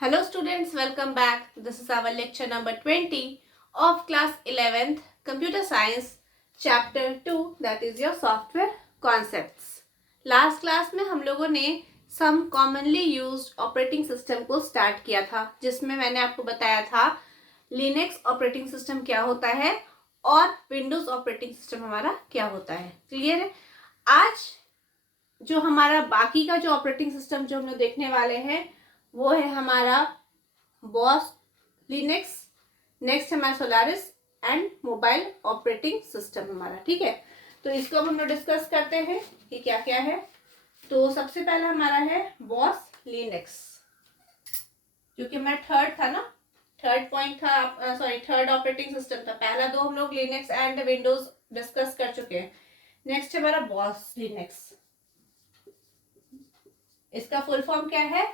Hello students, welcome back. This is our lecture number 20 of class 11th Computer Science chapter 2, that is your software concepts. Last class में हम लोगों ने some commonly used operating system को start किया था, जिसमें मैंने आपको बताया था Linux operating system क्या होता है और Windows operating system हमारा क्या होता है. क्लियर है? आज जो हमारा बाकी का जो ऑपरेटिंग सिस्टम जो हम लोग देखने वाले हैं वो है हमारा बॉस लिनक्स, नेक्स्ट हमारा Solaris and mobile operating system हमारा. ठीक है, तो इसको अब हम लोग डिस्कस करते हैं कि क्या क्या है. तो सबसे पहला हमारा है बॉस लिनक्स, जो कि हमारा थर्ड था ना, थर्ड पॉइंट था, सॉरी थर्ड ऑपरेटिंग सिस्टम था. पहला दो हम लोग लिनक्स एंड विंडोज डिस्कस कर चुके हैं. नेक्स्ट है हमारा बॉस लिनक्स. इसका फुल फॉर्म क्या है?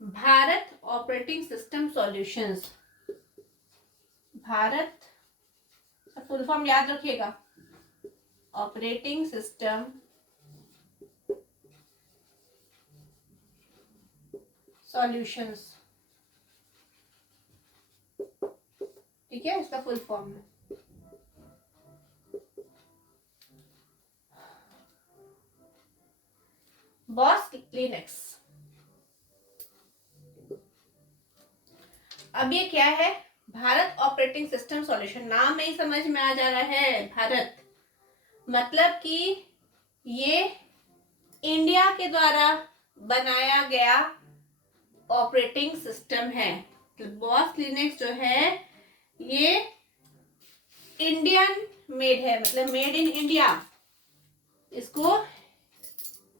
Bharat operating system solutions. Bharat full form याद रखिएगा, ऑपरेटिंग सिस्टम सॉल्यूशंस. ठीक है, इसका फुल फॉर्म है. Boss Linux. अब ये क्या है? Bharat operating system solution. नाम में ही समझ में आ जा रहा है, भारत मतलब कि ये इंडिया के द्वारा बनाया गया ऑपरेटिंग सिस्टम है. तो बॉस लिनक्स जो है ये इंडियन मेड है, मतलब मेड इन इंडिया. इसको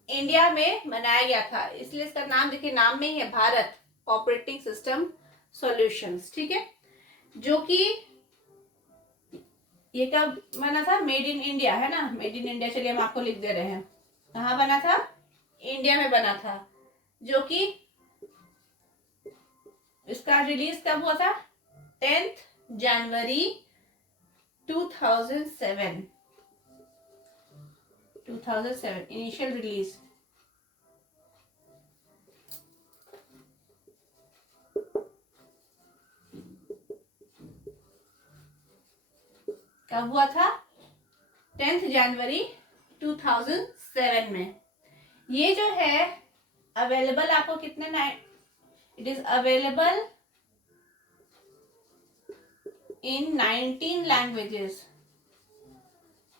इंडिया में बनाया गया था, इसलिए इसका नाम देखिए, नाम में ही है भारत ऑपरेटिंग सिस्टम सॉल्यूशंस. ठीक है, जो कि ये कब बना था? मेड इन इंडिया है ना, मेड इन इंडिया. चलिए हम आपको लिख दे रहे हैं, कहाँ बना था? इंडिया में बना था. जो कि इसका रिलीज कब हुआ था? 10th जनवरी 2007. Initial release. कब हुआ था? 10th जनवरी 2007 में. ये जो है अवेलेबल आपको कितने it is available in 19 languages.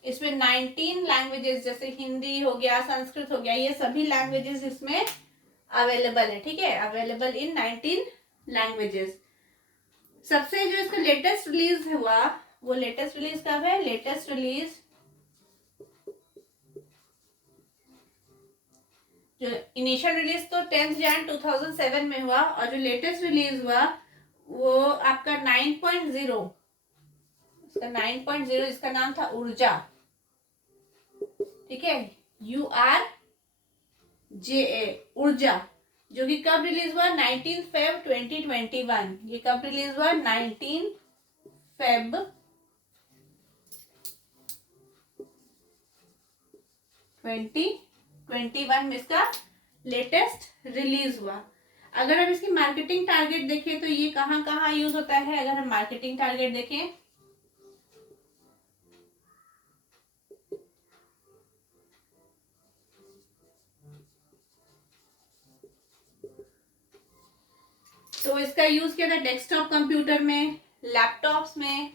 इसमें 19 लैंग्वेजेस, जैसे हिंदी हो गया, संस्कृत हो गया, ये सभी लैंग्वेजेस इसमें अवेलेबल है. ठीक है, अवेलेबल इन 19 लैंग्वेजेस. सबसे जो इसका लेटेस्ट रिलीज हुआ, वो लेटेस्ट रिलीज कब है? लेटेस्ट रिलीज जो इनिशियल रिलीज तो 10th जन 2007 में हुआ, और जो लेटेस्ट रिलीज हुआ वो आपका 9.0. इसका 9.0, इसका नाम था ऊर्जा. ठीक है, URJA, ऊर्जा, जो कि कब रिलीज हुआ? 19 फेब 2021. ये कब रिलीज हुआ? 19 फेब 2021 में इसका लेटेस्ट रिलीज हुआ. अगर हम इसकी मार्केटिंग टारगेट देखें तो ये कहाँ कहाँ यूज होता है? अगर हम मार्केटिंग टारगेट देखें तो इसका यूज किया था डेस्कटॉप कंप्यूटर में, लैपटॉप्स में,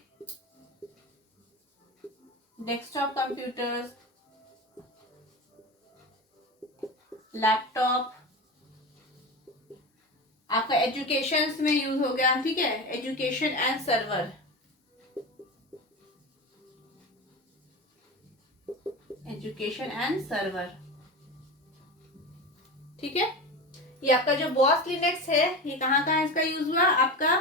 डेस्कटॉप कंप्यूटर्स, लैपटॉप. आपका एजुकेशन में यूज हो गया. ठीक है, education and server, education and server. ठीक है, ये आपका जो बॉस लिनक्स है ये कहाँ कहाँ इसका यूज हुआ? आपका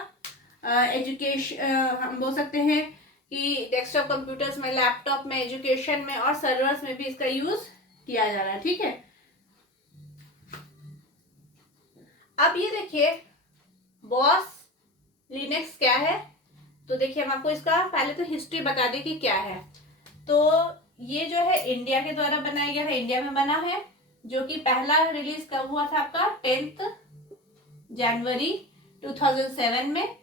एजुकेशन, हम बोल सकते हैं कि डेस्कटॉप कंप्यूटर्स में, लैपटॉप में, एजुकेशन में और सर्वर्स में भी इसका यूज किया जा रहा है. ठीक है, अब ये देखिए बॉस लिनक्स क्या है. तो देखिए हम आपको इसका पहले तो हिस्ट्री बता दें कि क्या है. तो ये जो है इंडिया के द्वारा बनाया गया है, इंडिया में बना है, जो कि पहला रिलीज कब हुआ था आपका? 10th जनवरी 2007 में।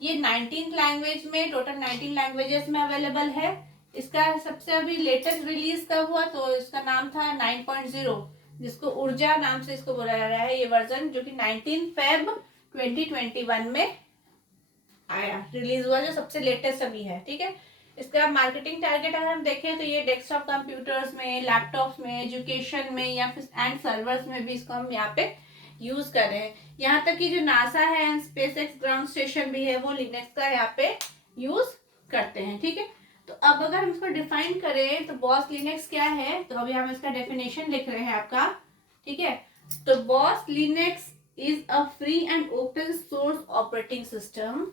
ये 19 लैंग्वेज में, टोटल 19 लैंग्वेजेस में अवेलेबल है। इसका सबसे अभी लेटेस्ट रिलीज कब हुआ, तो इसका नाम था 9.0, जिसको ऊर्जा नाम से इसको बोला जा रहा है। ये वर्जन जो कि 19 फेब 2021 में आया, रिलीज हुआ, जो सबसे लेटेस्ट अभी है। ठीक है, इसका मार्केटिंग टारगेट अगर हम देखें तो ये डेस्कटॉप कंप्यूटर्स में, लैपटॉप्स में, एजुकेशन में या फिर एंड सर्वर्स में भी इसको हम यहाँ पे यूज कर रहे हैं। यहाँ तक कि जो नासा है and space x ground station भी है, वो लिनक्स का यहाँ पे यूज करते हैं। ठीक है, तो अब अगर हम इसको डिफाइन करें तो बॉस लिनक्स क्या है, तो अभी हम इसका डेफिनेशन लिख रहे हैं आपका। ठीक है, तो boss Linux is a free and open source operating system.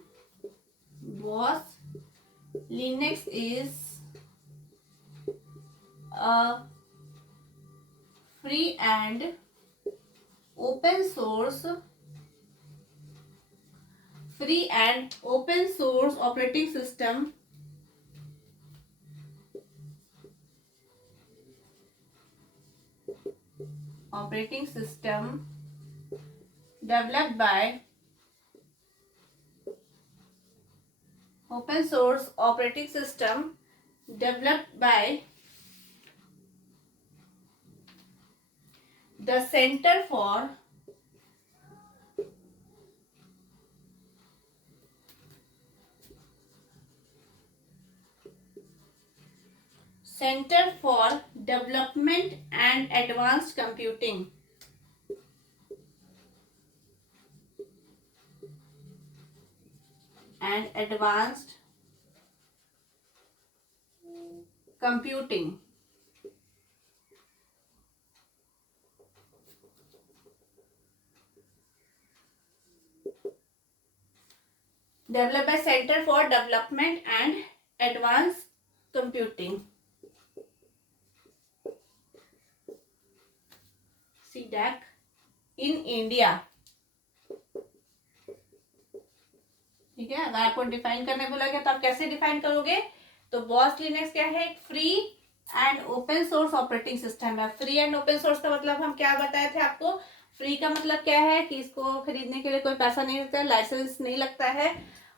Boss Linux is a free and open source operating system developed by the Center for Development and Advanced Computing. Developed by Center for Development and Advanced Computing, CDAC, in India. ठीक है, अगर आपको define करने बोला गया तो आप कैसे डिफाइन करोगे, तो बॉस लिनक्स क्या है, एक free and open source operating system है। फ्री एंड ओपन सोर्स का मतलब हम क्या बताए थे आपको, फ्री का मतलब क्या है कि इसको खरीदने के लिए कोई पैसा नहीं लगता है, लाइसेंस नहीं लगता है।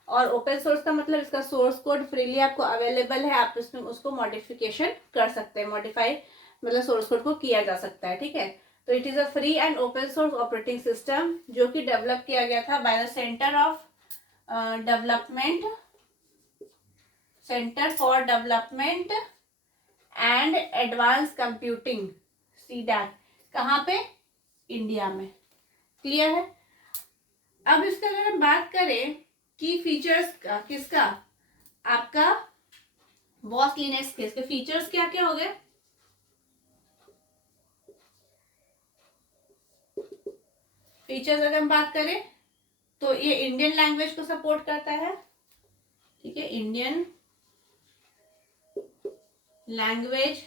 और ओपन सोर्स का मतलब इसका सोर्स कोड फ्रीली आपको अवेलेबल है, आप इसमें उसको मॉडिफिकेशन कर सकते हैं, मॉडिफाई मतलब सोर्स कोड को किया जा सकता है। ठीक है, तो it is a free and open source operating system जो कि डेवलप किया गया था by the centre for development and advance computing, CDAC. कहाँ पे, इंडिया में। क्लियर है। अब इसका अगर हम बात करें की फीचर्स का, किसका, आपका बॉस लिनक्स के, इसके फीचर्स क्या क्या हो गए। फीचर्स अगर हम बात करें तो ये इंडियन लैंग्वेज को सपोर्ट करता है। ठीक है, इंडियन लैंग्वेज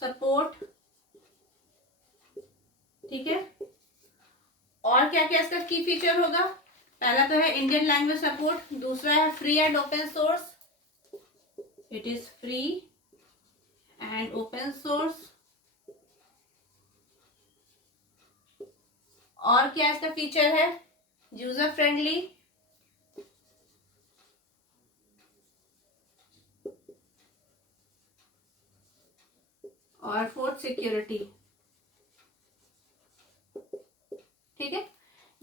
सपोर्ट। ठीक है, और क्या क्या इसका की फीचर होगा, पहला तो है इंडियन लैंग्वेज सपोर्ट, दूसरा है free and open source, it is free and open source. और क्या इसका फीचर है, यूजर फ्रेंडली, और फोर्थ सिक्योरिटी। ठीक है,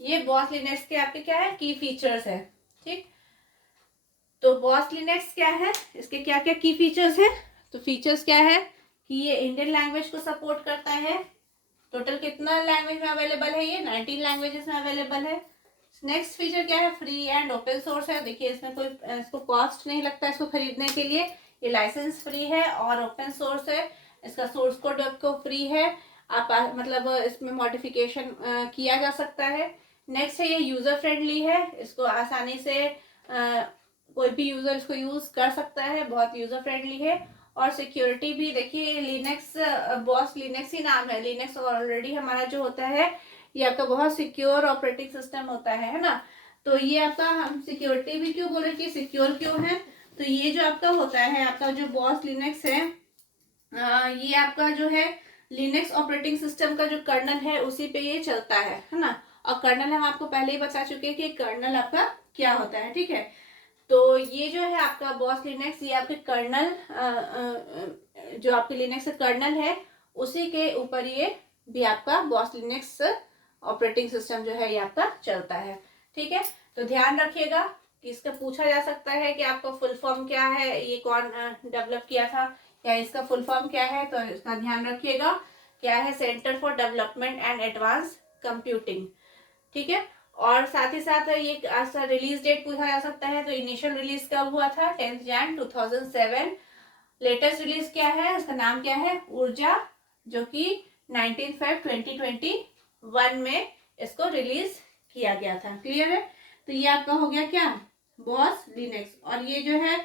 ये बॉस लिनक्स के आपके क्या है, की फीचर्स है। ठीक, तो बॉस लिनक्स क्या है, इसके क्या क्या की फीचर्स है, तो फीचर्स क्या है कि ये इंडियन लैंग्वेज को सपोर्ट करता है। टोटल कितना लैंग्वेज में अवेलेबल है, ये 19 लैंग्वेजेस में अवेलेबल है। नेक्स्ट फीचर क्या है, फ्री एंड ओपन सोर्स है। देखिए इसमें कोई इसको कॉस्ट नहीं लगता है इसको खरीदने के लिए, ये लाइसेंस फ्री है और ओपन सोर्स है। इसका सोर्स कोड आपको फ्री है, आप मतलब इसमें मॉडिफिकेशन किया जा सकता है। नेक्स्ट है ये यूजर फ्रेंडली है, इसको आसानी से कोई भी यूजर इसको यूज कर सकता है, बहुत यूजर फ्रेंडली है। और सिक्योरिटी भी, देखिए लिनक्स, बॉस लिनक्स ही नाम है, लिनक्स ऑलरेडी हमारा जो होता है ये आपका बहुत सिक्योर ऑपरेटिंग सिस्टम होता है ना। तो ये आपका, हम सिक्योरिटी भी क्यों बोले कि सिक्योर क्यों है, तो ये जो आपका होता है, आपका जो बॉस लिनक्स है, ये आपका जो है लिनक्स ऑपरेटिंग सिस्टम का जो कर्नल है उसी पे ये चलता है ना। और कर्नल हम आपको पहले ही बता चुके हैं कि कर्नल आपका क्या होता है, ठीक है। तो ये जो है आपका बॉस लिनक्स, ये आपके कर्नल, जो आपके लिनक्स कर्नल है उसी के ऊपर ये भी आपका बॉस लिनक्स ऑपरेटिंग सिस्टम जो है ये आपका चलता है, ठीक है। तो ध्यान रखिएगा कि इसका पूछा जा सकता है कि आपका फुल फॉर्म क्या है, ये कौन डेवलप किया था, या इसका फुल फॉर्म क्या है। तो इसका ध्यान रखिएगा, क्या है, centre for development and advance computing, ठीक है। और साथ ही साथ ये रिलीज डेट पूछा जा सकता है। तो इनिशियल रिलीज कब हुआ था, 10 जन 2007। लेटेस्ट रिलीज क्या है, उसका नाम क्या है, ऊर्जा, जो कि 19 फेब 2021 में इसको रिलीज किया गया था। क्लियर है। तो ये आपका हो गया क्या, बॉस लिनक्स। और ये जो है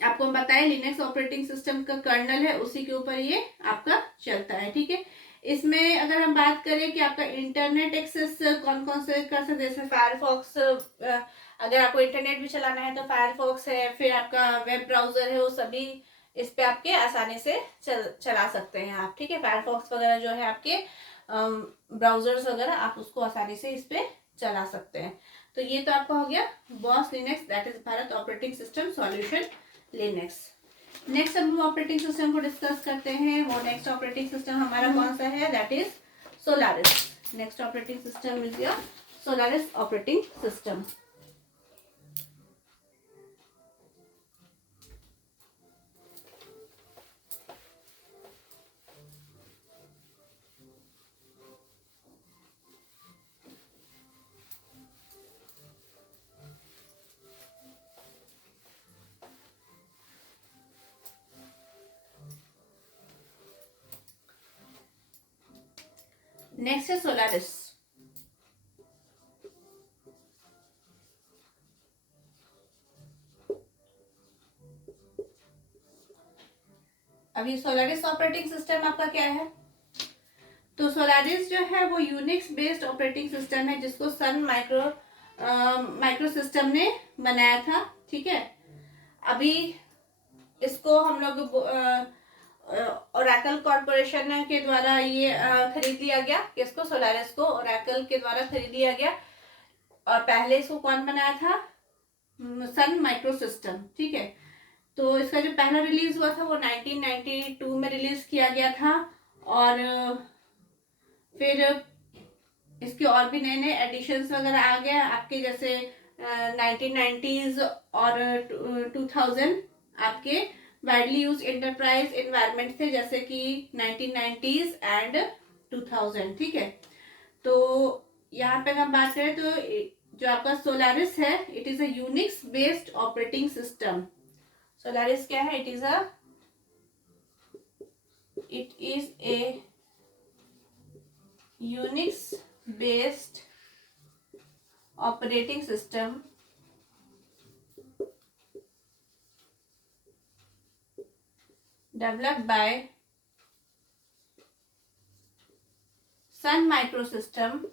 आपको हम बताएं लिनक्स ऑपरेटिंग सिस्टम का कर्नल है, उसी के ऊपर ये आपका चलता है, ठीक है। इसमें अगर हम बात करें कि आपका इंटरनेट एक्सेस कौन कौन से कर सकते हैं, जैसे फायरफॉक्स, अगर आपको इंटरनेट भी चलाना है तो फायरफॉक्स है, फिर आपका वेब ब्राउजर है, वो सभी इस पे आपके आसानी से चला सकते हैं आप, ठीक है। फायरफॉक्स वगैरह जो है आपके ब्राउजर्स वगैरह, आप उसको आसानी से इस पे चला सकते हैं। तो ये तो आपका हो गया boss Linux, that is Bharat operating system solution Linux. Next हम ऑपरेटिंग सिस्टम को डिस्कस करते हैं। वो नेक्स्ट ऑपरेटिंग सिस्टम हमारा कौन सा है, that is Solaris. Next operating system is your Solaris operating system. Next है सोलारिस। अभी सोलारिस ऑपरेटिंग सिस्टम आपका क्या है, तो सोलारिस जो है वो यूनिक्स बेस्ड ऑपरेटिंग सिस्टम है, जिसको सन माइक्रो सिस्टम ने बनाया था, ठीक है। अभी इसको हम लोग ओरेकल कॉर्पोरेशन के द्वारा ये खरीद लिया गया, किसको, सोलारिस को ओरेकल के द्वारा खरीद लिया गया। और पहले इसको कौन बनाया था, सन माइक्रो सिस्टम, ठीक है। तो इसका जो पहला रिलीज हुआ था वो 1992 में रिलीज किया गया था। और फिर इसके और भी नए नए एडिशंस वगैरह आ गए आपके, जैसे 1990s और 2000 आपके वाइडली यूज इंटरप्राइज इन्वायरमेंट थे, जैसे कि 1990s एंड 2000, ठीक है। तो यहाँ पे हम बात करें तो जो आपका सोलारिस है, it is a Unix based operating system. Solaris क्या है, it is a Unix based operating system developed by Sun Microsystem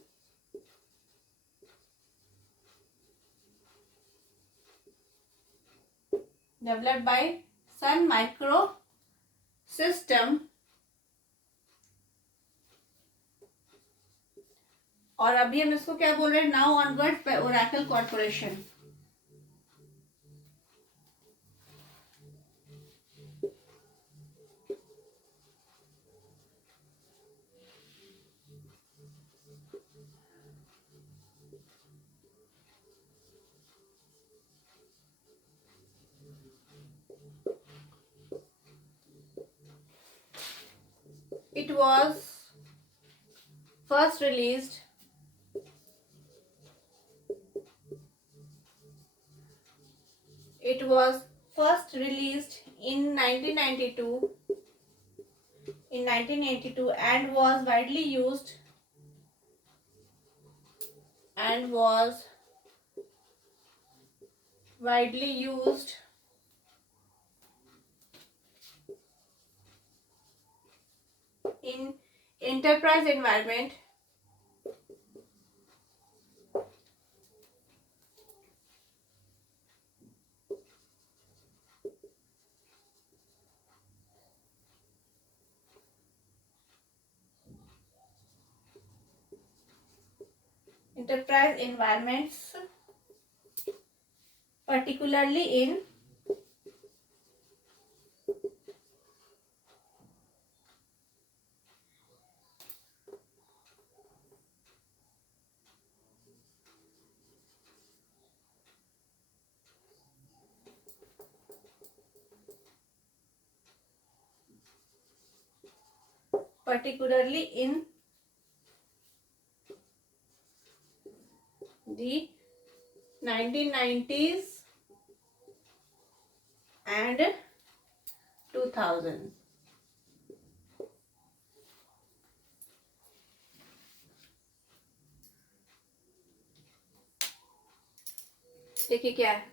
developed by Sun Microsystem और अभी हम इसको क्या बोल रहे हैं, now onward by Oracle corporation. It was first released in 1982 and was widely used in enterprise environment enterprise environments, particularly in the 1990s and 2000. देखिए क्या है,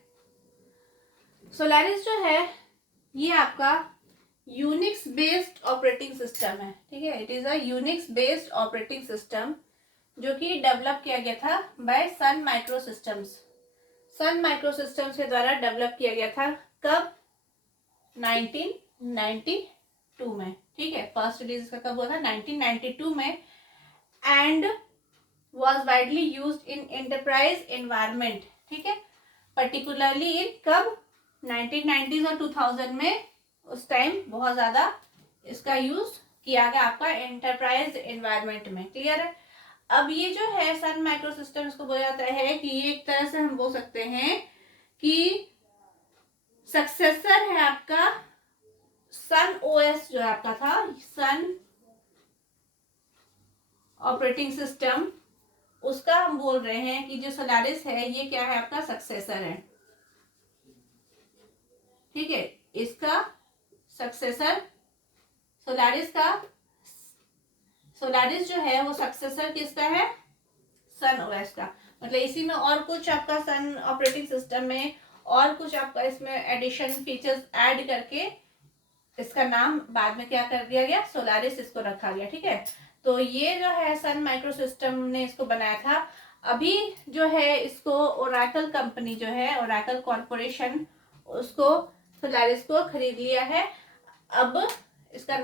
सोलारिस जो है ये आपका यूनिक्स बेस्ड ऑपरेटिंग सिस्टम है, ठीक है। It is a Unix based operating system जो कि डेवलप किया गया था bye Sun micro systems. Sun micro systems के द्वारा डेवलप किया गया था। कब? 1992 में, ठीक है। फर्स्ट रिलीज इसका कब हुआ था? 1992 में। And was widely used in enterprise environment, ठीक है। पर्टिकुलरली इन कब? 1990s और 2000 में, उस टाइम बहुत ज्यादा इसका यूज किया गया आपका एंटरप्राइज एनवायरमेंट में। क्लियर है? अब ये जो है सन माइक्रो सिस्टम, इसको बोला जाता है कि ये एक तरह से हम बोल सकते हैं कि सक्सेसर है आपका सन ओएस जो आपका था, सन ऑपरेटिंग सिस्टम, उसका हम बोल रहे हैं कि जो सोलारिस है ये क्या है? आपका सक्सेसर है, ठीक है। इसका सक्सेसर सोलारिस का, सोलारिस जो है वो सक्सेसर किसका है? सन ओएस का। मतलब इसी में और कुछ आपका सन ऑपरेटिंग सिस्टम में और कुछ आपका इसमें एडिशन फीचर्स ऐड करके इसका नाम बाद में क्या कर दिया गया? सोलारिस इसको रखा गया, ठीक है। तो ये जो है सन माइक्रो सिस्टम ने इसको बनाया था। अभी जो है इसको ओरेकल कंपनी जो है, ओरेकल कॉर्पोरेशन, उसको सोलारिस को खरीद लिया है। अब इसका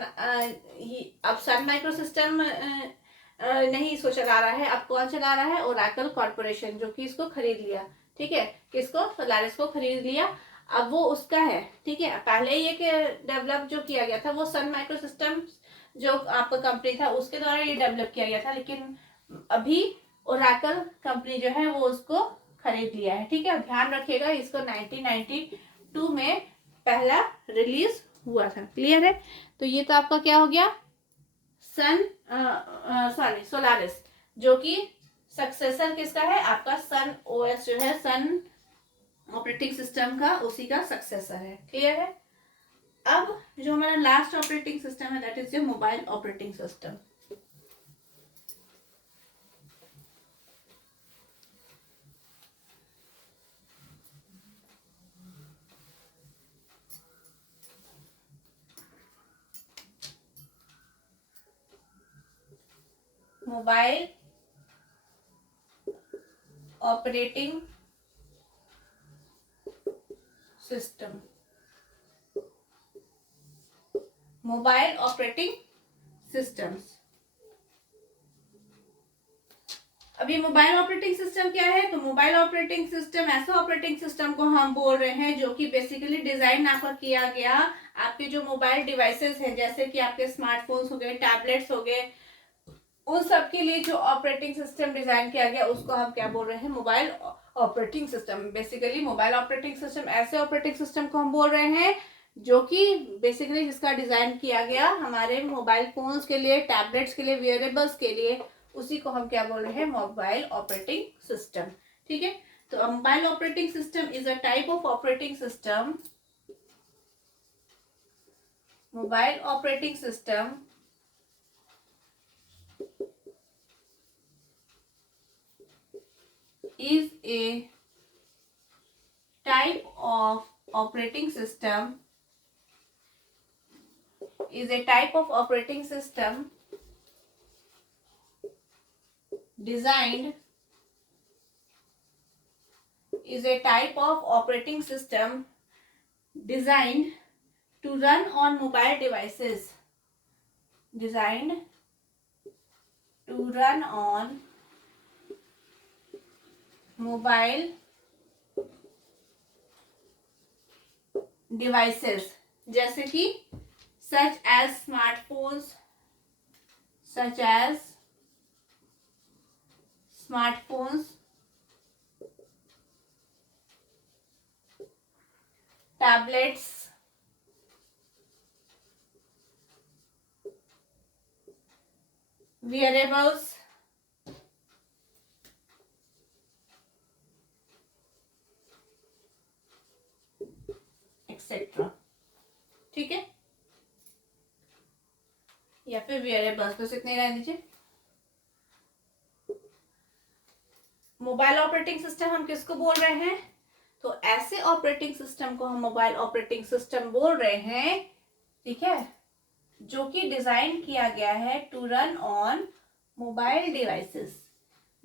अब सन माइक्रो सिस्टम नहीं इसको चला रहा है, अब कौन चला रहा है? ओरेकल कॉर्पोरेशन, जो कि इसको खरीद लिया, ठीक है। किसको? सोलारिस को खरीद लिया। अब वो उसका है, ठीक है। पहले ये डेवलप जो किया गया था वो सन माइक्रो सिस्टम जो आपका कंपनी था उसके द्वारा ये डेवलप किया गया था, लेकिन अभी ओरेकल कंपनी जो है वो उसको खरीद लिया है, ठीक है। ध्यान रखिएगा, इसको 1992 में पहला रिलीज हुआ था। क्लियर है? तो ये तो आपका क्या हो गया? सोलारिस, जो कि सक्सेसर किसका है? आपका सन ओएस जो है, सन ऑपरेटिंग सिस्टम का, उसी का सक्सेसर है। क्लियर है? अब जो हमारा लास्ट ऑपरेटिंग सिस्टम है that is your mobile operating system. Mobile operating system, mobile operating systems. अभी मोबाइल ऑपरेटिंग सिस्टम क्या है? तो मोबाइल ऑपरेटिंग सिस्टम ऐसा ऑपरेटिंग सिस्टम को हम बोल रहे हैं जो कि बेसिकली डिजाइन आपका किया गया आपके जो मोबाइल डिवाइसेस हैं, जैसे कि आपके स्मार्टफोन्स हो गए, टैबलेट्स हो गए, उन सब के लिए जो ऑपरेटिंग सिस्टम डिजाइन किया गया उसको हम क्या बोल रहे हैं? Mobile operating system. Basically mobile operating system ऐसे ऑपरेटिंग सिस्टम को हम बोल रहे हैं जो कि बेसिकली जिसका डिजाइन किया गया हमारे मोबाइल फोन्स के लिए, टैबलेट्स के लिए, वेयरेबल्स के लिए, उसी को हम क्या बोल रहे हैं? मोबाइल ऑपरेटिंग सिस्टम, ठीक है। तो mobile operating system is a type of operating system, mobile operating system is a type of operating system, is a type of operating system designed, is a type of operating system designed to run on mobile devices, designed to run on mobile devices, जैसे कि such as smartphones, such as smartphones, tablets, wearables, etcetera. ठीक है, या फिर wearables, बस इतने रहने दीजिए। मोबाइल ऑपरेटिंग सिस्टम हम किसको बोल रहे हैं? तो ऐसे ऑपरेटिंग सिस्टम को हम मोबाइल ऑपरेटिंग सिस्टम बोल रहे हैं, ठीक है, जो कि डिजाइन किया गया है to run on mobile devices.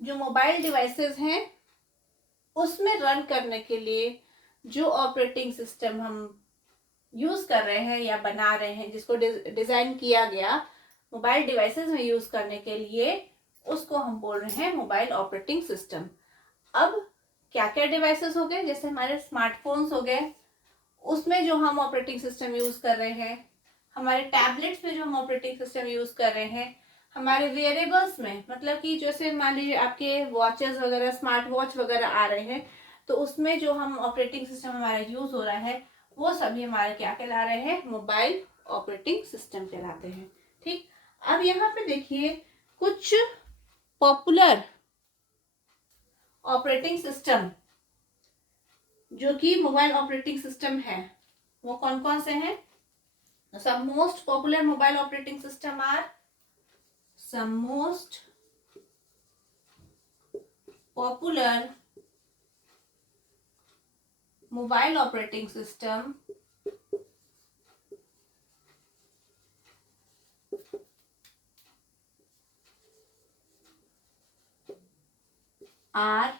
जो मोबाइल डिवाइसेस हैं उसमें रन करने के लिए जो ऑपरेटिंग सिस्टम हम यूज कर रहे हैं या बना रहे हैं, जिसको डिजाइन किया गया मोबाइल डिवाइसेस में यूज करने के लिए, उसको हम बोल रहे हैं मोबाइल ऑपरेटिंग सिस्टम। अब क्या क्या डिवाइसेस हो गए, जैसे हमारे स्मार्टफोन्स हो गए, उसमें जो हम ऑपरेटिंग सिस्टम यूज कर रहे हैं, हमारे टैबलेट्स में जो हम ऑपरेटिंग सिस्टम यूज कर रहे हैं, हमारे वेयरेबल्स में, मतलब कि जैसे मान लीजिए आपके वॉचेस वगैरह, स्मार्ट वॉच वगैरह आ रहे हैं, तो उसमें जो हम ऑपरेटिंग सिस्टम हमारा यूज हो रहा है, वो सभी हमारे क्या कहला रहे हैं? मोबाइल ऑपरेटिंग सिस्टम कहलाते हैं। ठीक, अब यहाँ पे देखिए कुछ पॉपुलर ऑपरेटिंग सिस्टम जो कि मोबाइल ऑपरेटिंग सिस्टम है, वो कौन कौन से हैं? Some most popular mobile operating system are, some most popular mobile operating system are,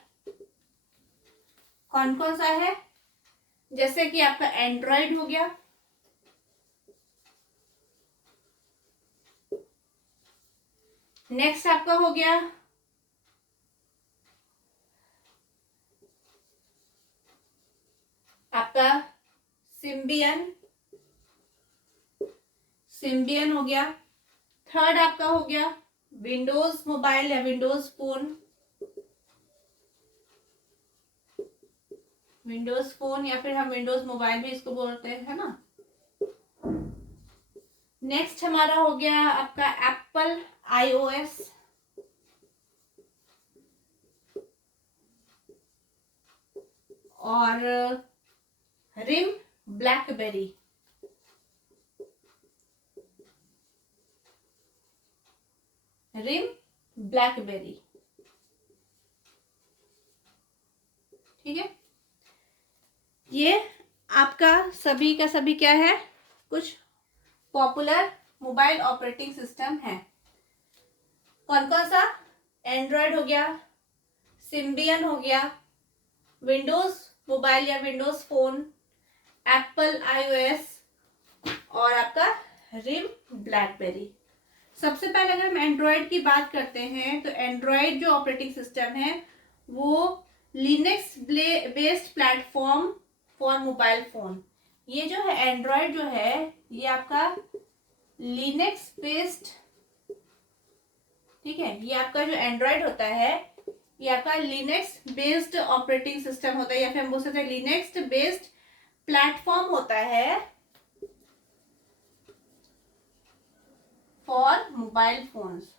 कौन कौन सा है? जैसे कि आपका एंड्रॉइड हो गया, नेक्स्ट आपका हो गया आपका सिम्बियन, सिम्बियन हो गया। थर्ड आपका हो गया विंडोज मोबाइल या विंडोज फोन, विंडोज फोन या फिर हम विंडोज मोबाइल भी इसको बोलते हैं, है ना। नेक्स्ट हमारा हो गया आपका एप्पल आईओएस, और रिम ब्लैकबेरी, रिम ब्लैकबेरी। ठीक है, ये आपका सभी का सभी क्या है? कुछ पॉपुलर मोबाइल ऑपरेटिंग सिस्टम है। कौन कौन सा? एंड्रॉयड हो गया, सिम्बियन हो गया, विंडोज मोबाइल या विंडोज फोन, एप्पल आईओएस, और आपका रिम ब्लैकबेरी। सबसे पहले अगर हम एंड्रॉयड की बात करते हैं, तो एंड्रॉयड जो ऑपरेटिंग सिस्टम है वो Linux based platform for mobile phone. ये जो है एंड्रॉयड जो है, ये आपका लिनक्स बेस्ड, ठीक है, ये आपका जो एंड्रॉयड होता है, ये आपका लिनक्स बेस्ड ऑपरेटिंग सिस्टम होता है, या फिर हम बोल सकते हैं लिनक्स बेस्ड प्लेटफॉर्म होता है फॉर मोबाइल फोन्स।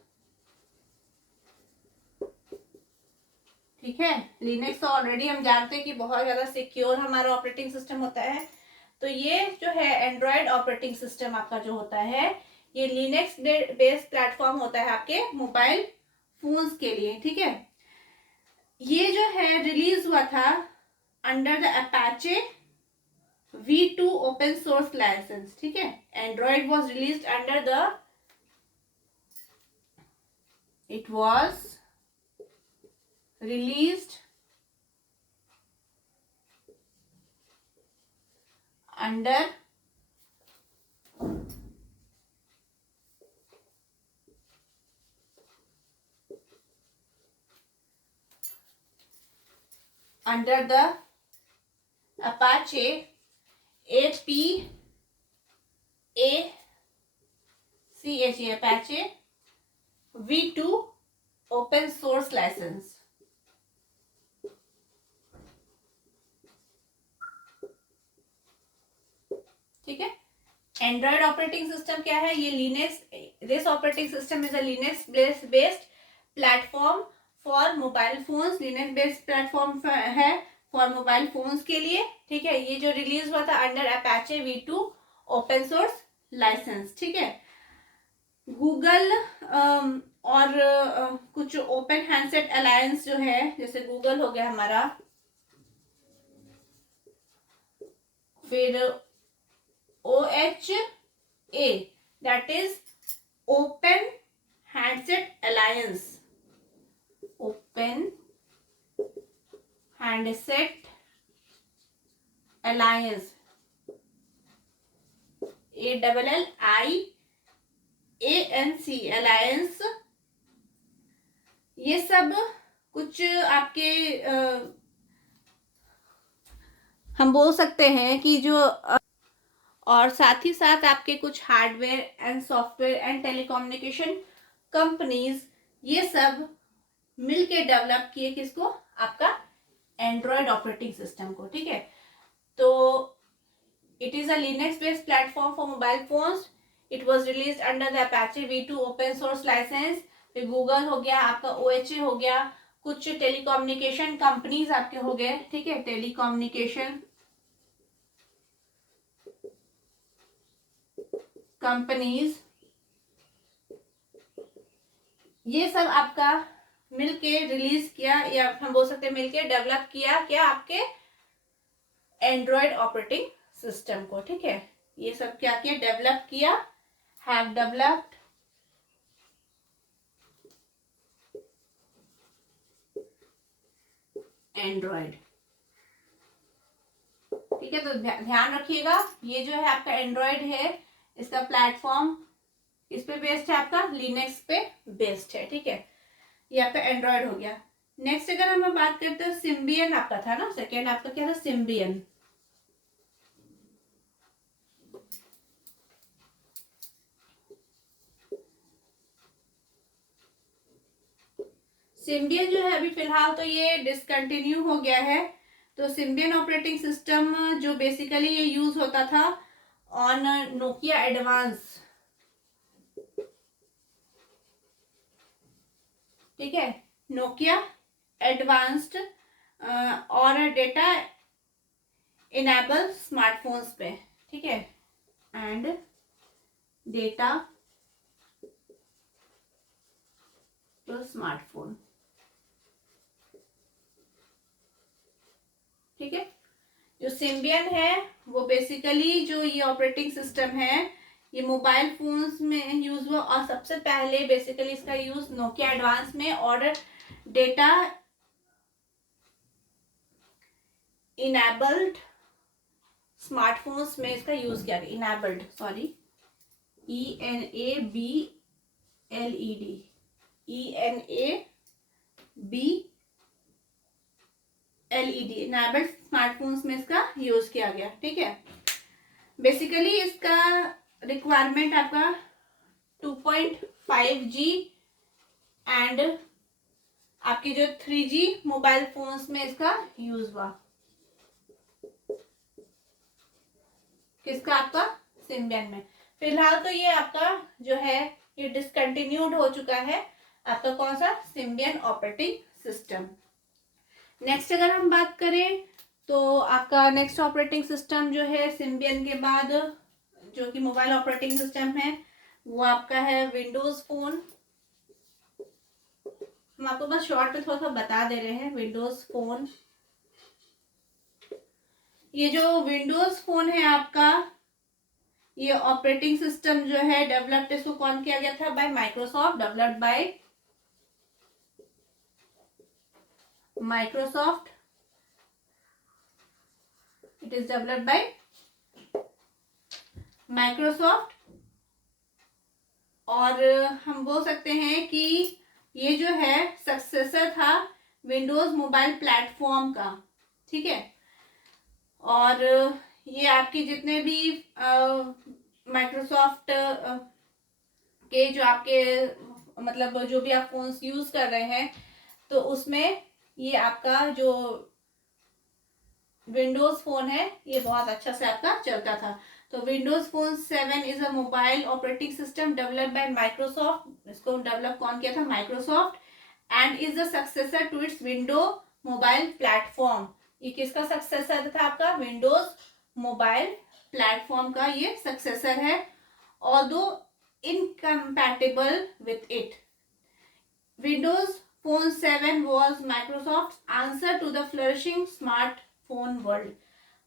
ठीक है, लिनक्स तो ऑलरेडी हम जानते हैं कि बहुत ज्यादा सिक्योर हमारा ऑपरेटिंग सिस्टम होता है। तो ये जो है एंड्रॉयड ऑपरेटिंग सिस्टम आपका जो होता है, ये लिनक्स बेस्ड प्लेटफॉर्म होता है आपके मोबाइल फोन्स के लिए। ठीक है, ये जो है रिलीज हुआ था under the Apache V2 open source license. ठीक है, Android was released under the, it was released under under the Apache Apache V2 open source license. ठीक है. एंड्रॉयड ऑपरेटिंग सिस्टम क्या है? ये Linux, this operating system is a Linux based platform for mobile phones. Linux based platform है for mobile phones के लिए. ठीक है. ये जो रिलीज हुआ था under Apache V2 open source license. ठीक है. गूगल और कुछ ओपन हैंडसेट अलायंस जो है, जैसे गूगल हो गया हमारा, फिर OHA, that is Open Handset Alliance. Open Handset Alliance. ALLIANC Alliance. ये सब कुछ आपके हम बोल सकते हैं कि जो और साथ ही साथ आपके कुछ hardware and software and telecommunication companies, ये सब मिलके डेवलप किए किसको? आपका एंड्रॉयड ऑपरेटिंग सिस्टम को. ठीक है. तो it is a Linux based platform for mobile phones. It was released under the Apache V2 open source license. फिर गूगल हो गया आपका, OHA हो गया, कुछ टेलीकम्युनिकेशन कंपनीज आपके हो गए. ठीक है. टेलीकम्युनिकेशन कंपनीज, ये सब आपका मिलके रिलीज किया, या हम बोल सकते हैं मिलके डेवलप किया क्या? आपके एंड्रॉयड ऑपरेटिंग सिस्टम को. ठीक है. ये सब क्या किया? डेवलप किया. Have developed Android. ठीक है. तो ध्यान रखिएगा, ये जो है आपका एंड्रॉयड है, इसका प्लेटफॉर्म इस पे बेस्ड है, आपका लिनक्स पे बेस्ड है. ठीक है. ये आपका एंड्रॉयड हो गया. नेक्स्ट अगर हम बात करते हैं, सिम्बियन आपका था ना, सेकेंड आपका क्या था? सिम्बियन. सिम्बियन जो है अभी फिलहाल तो ये डिसकंटिन्यू हो गया है. तो सिम्बियन ऑपरेटिंग सिस्टम जो बेसिकली ये यूज होता था ऑन नोकिया एडवांस. ठीक है. नोकिया एडवांस्ड और डेटा इनेबल स्मार्टफोन्स पे. ठीक है. And data to smartphone. ठीक है. जो सिम्बियन है वो बेसिकली जो ये ऑपरेटिंग सिस्टम है, ये मोबाइल फोन्स में यूज हुआ, और सबसे पहले बेसिकली इसका यूज नोकिया एडवांस में और डेटा इनेबल्ड स्मार्टफोन्स में इसका यूज किया गया. Enabled, sorry, ENABLED enabled smartphones में इसका यूज किया गया. ठीक है. बेसिकली इसका रिक्वायरमेंट आपका 2.5G एंड आपके जो 3G मोबाइल फोन्स में इसका यूज हुआ. किसका? आपका सिम्बियन में. फिलहाल तो ये आपका जो है ये डिसकंटिन्यूड हो चुका है, आपका कौन सा? Symbian operating system. नेक्स्ट अगर हम बात करें तो आपका नेक्स्ट ऑपरेटिंग सिस्टम जो है सिम्बियन के बाद जो कि मोबाइल ऑपरेटिंग सिस्टम है, वो आपका है विंडोज फोन. हम आपको बस शॉर्ट में थोड़ा सा बता दे रहे हैं. विंडोज फोन, ये जो विंडोज फोन है आपका, ये ऑपरेटिंग सिस्टम जो है डेवलप्ड इसको कौन किया गया था? Bye Microsoft. Developed by Microsoft. It is developed by Microsoft. और हम बोल सकते हैं कि ये जो है सक्सेसर था विंडोज मोबाइल प्लेटफॉर्म का. ठीक है। और ये आपके जितने भी माइक्रोसॉफ्ट के जो आपके मतलब जो भी आप फोन्स यूज कर रहे हैं, तो उसमें ये आपका जो विंडोज फोन है ये बहुत अच्छा से आपका चलता था। तो Windows phone 7 is a mobile operating system developed by Microsoft. इसको डेवलप कौन किया था? Microsoft. And is the successor to its window mobile platform. ये किसका सक्सेसर था? आपका विंडोज मोबाइल प्लेटफॉर्म का ये सक्सेसर है। Although incompatible with it, Windows phone 7 was Microsoft's answer to the flourishing smartphone world।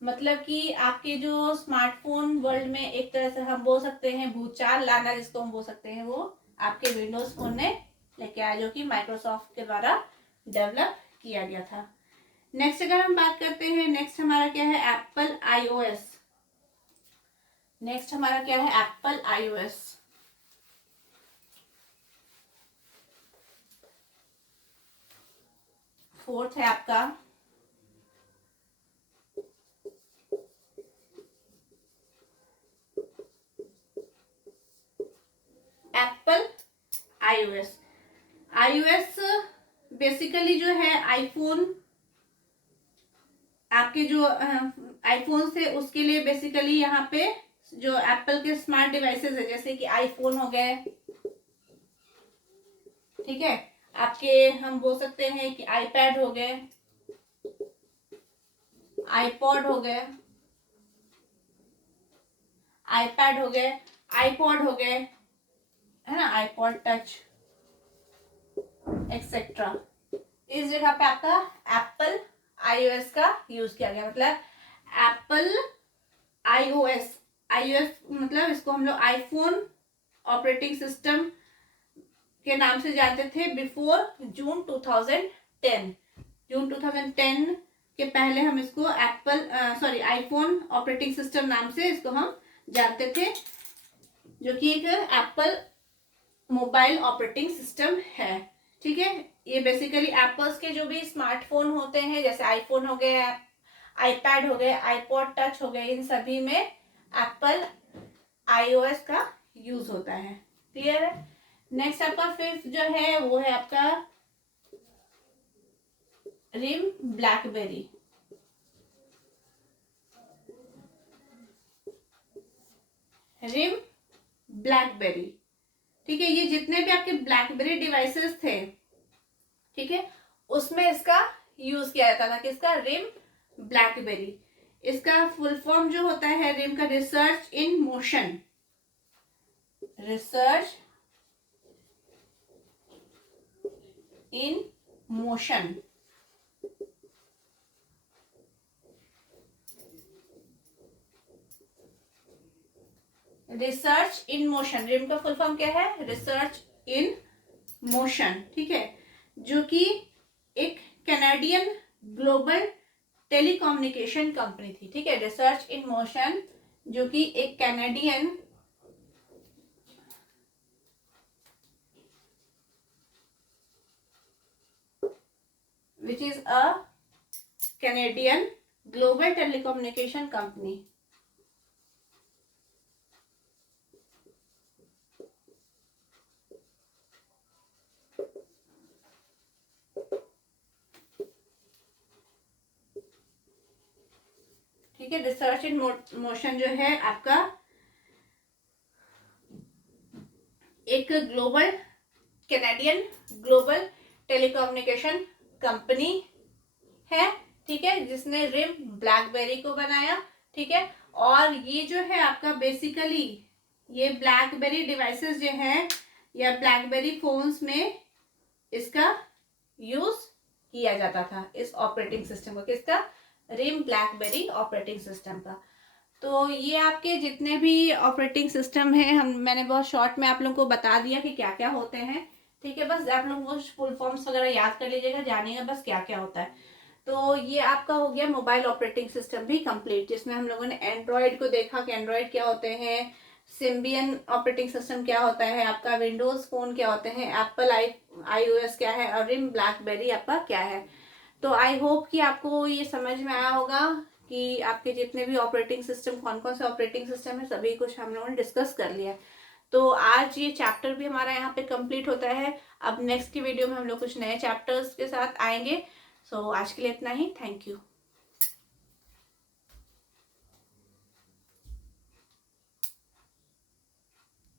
मतलब कि आपके जो स्मार्टफोन वर्ल्ड में एक तरह से हम बोल सकते हैं भूचाल लाना, जिसको हम बोल सकते हैं, वो आपके विंडोज फोन ने लेके आया, जो कि माइक्रोसॉफ्ट के द्वारा डेवलप किया गया था। नेक्स्ट अगर हम बात करते हैं, नेक्स्ट हमारा क्या है? Apple iOS। नेक्स्ट हमारा क्या है? Apple iOS। फोर्थ है आपका एप्पल iOS। iOS बेसिकली जो है आईफोन, आपके जो आईफोन से उसके लिए बेसिकली यहाँ पे जो एप्पल के स्मार्ट डिवाइसेस है, जैसे कि आईफोन हो गए, ठीक है, आपके हम बोल सकते हैं कि आईपैड हो गए, आईपॉड हो गए, आईपैड हो गए, आईपॉड हो गए, है ना, आईपॉड टच एक्सेट्रा। इस जगह पे आपका एप्पल iOS का यूज किया गया। मतलब एप्पल iOS, iOS मतलब इसको हम लोग आईफोन ऑपरेटिंग सिस्टम के नाम से जानते थे बिफोर जून 2010। जून 2010 के पहले हम इसको एप्पल आईफोन ऑपरेटिंग सिस्टम नाम से इसको हम जानते थे, जो कि एक एप्पल मोबाइल ऑपरेटिंग सिस्टम है। ठीक है, ये बेसिकली एप्पल्स के जो भी स्मार्टफोन होते हैं, जैसे आईफोन हो गए, आईपैड हो गए, आईपॉड टच हो गए, इन सभी में एप्पल iOS का यूज होता है। क्लियर है? नेक्स्ट आपका फिफ्थ जो है वो है आपका रिम ब्लैकबेरी। रिम ब्लैकबेरी, ठीक है, ये जितने भी आपके ब्लैकबेरी डिवाइसेस थे, ठीक है, उसमें इसका यूज किया जाता था। किसका? RIM BlackBerry. इसका फुल फॉर्म जो होता है रिम का, research in motion. Research in motion. Research in motion, RIM का फुल फॉर्म क्या है? Research in motion. ठीक है, जो कि एक कैनेडियन ग्लोबल टेलीकम्युनिकेशन कंपनी थी। ठीक है, रिसर्च इन मोशन जो कि एक Canadian which is a Canadian global telecommunication company। ठीक है, रिसर्च इन मोशन जो है आपका एक global Canadian global telecommunication company है। ठीक है, जिसने रिम ब्लैकबेरी को बनाया। ठीक है, और ये जो है आपका बेसिकली ये ब्लैकबेरी डिवाइसेस जो है या ब्लैकबेरी फोन्स में इसका यूज किया जाता था, इस ऑपरेटिंग सिस्टम का। किसका? रिम ब्लैकबेरी ऑपरेटिंग सिस्टम का। तो ये आपके जितने भी ऑपरेटिंग सिस्टम है, मैंने बहुत शॉर्ट में आप लोगों को बता दिया कि क्या क्या होते हैं। ठीक है, बस आप लोग वो फुल फॉर्म्स वगैरह याद कर लीजिएगा, जानिएगा बस क्या क्या होता है। तो ये आपका हो गया मोबाइल ऑपरेटिंग सिस्टम भी कंप्लीट, जिसमें हम लोगों ने एंड्रॉयड को देखा कि एंड्रॉयड क्या होते हैं, सिम्बियन ऑपरेटिंग सिस्टम क्या होता है आपका, विंडोज फोन क्या होते हैं, एप्पल iOS क्या है, और रिम ब्लैकबेरी आपका क्या है। तो आई होप कि आपको ये समझ में आया होगा कि आपके जितने भी ऑपरेटिंग सिस्टम, कौन कौन से ऑपरेटिंग सिस्टम है, सभी कुछ हम लोगों ने डिस्कस कर लिया है। तो आज ये चैप्टर भी हमारा यहाँ पे कंप्लीट होता है। अब नेक्स्ट की वीडियो में हम लोग कुछ नए चैप्टर्स के साथ आएंगे। सो आज के लिए इतना ही। Thank you.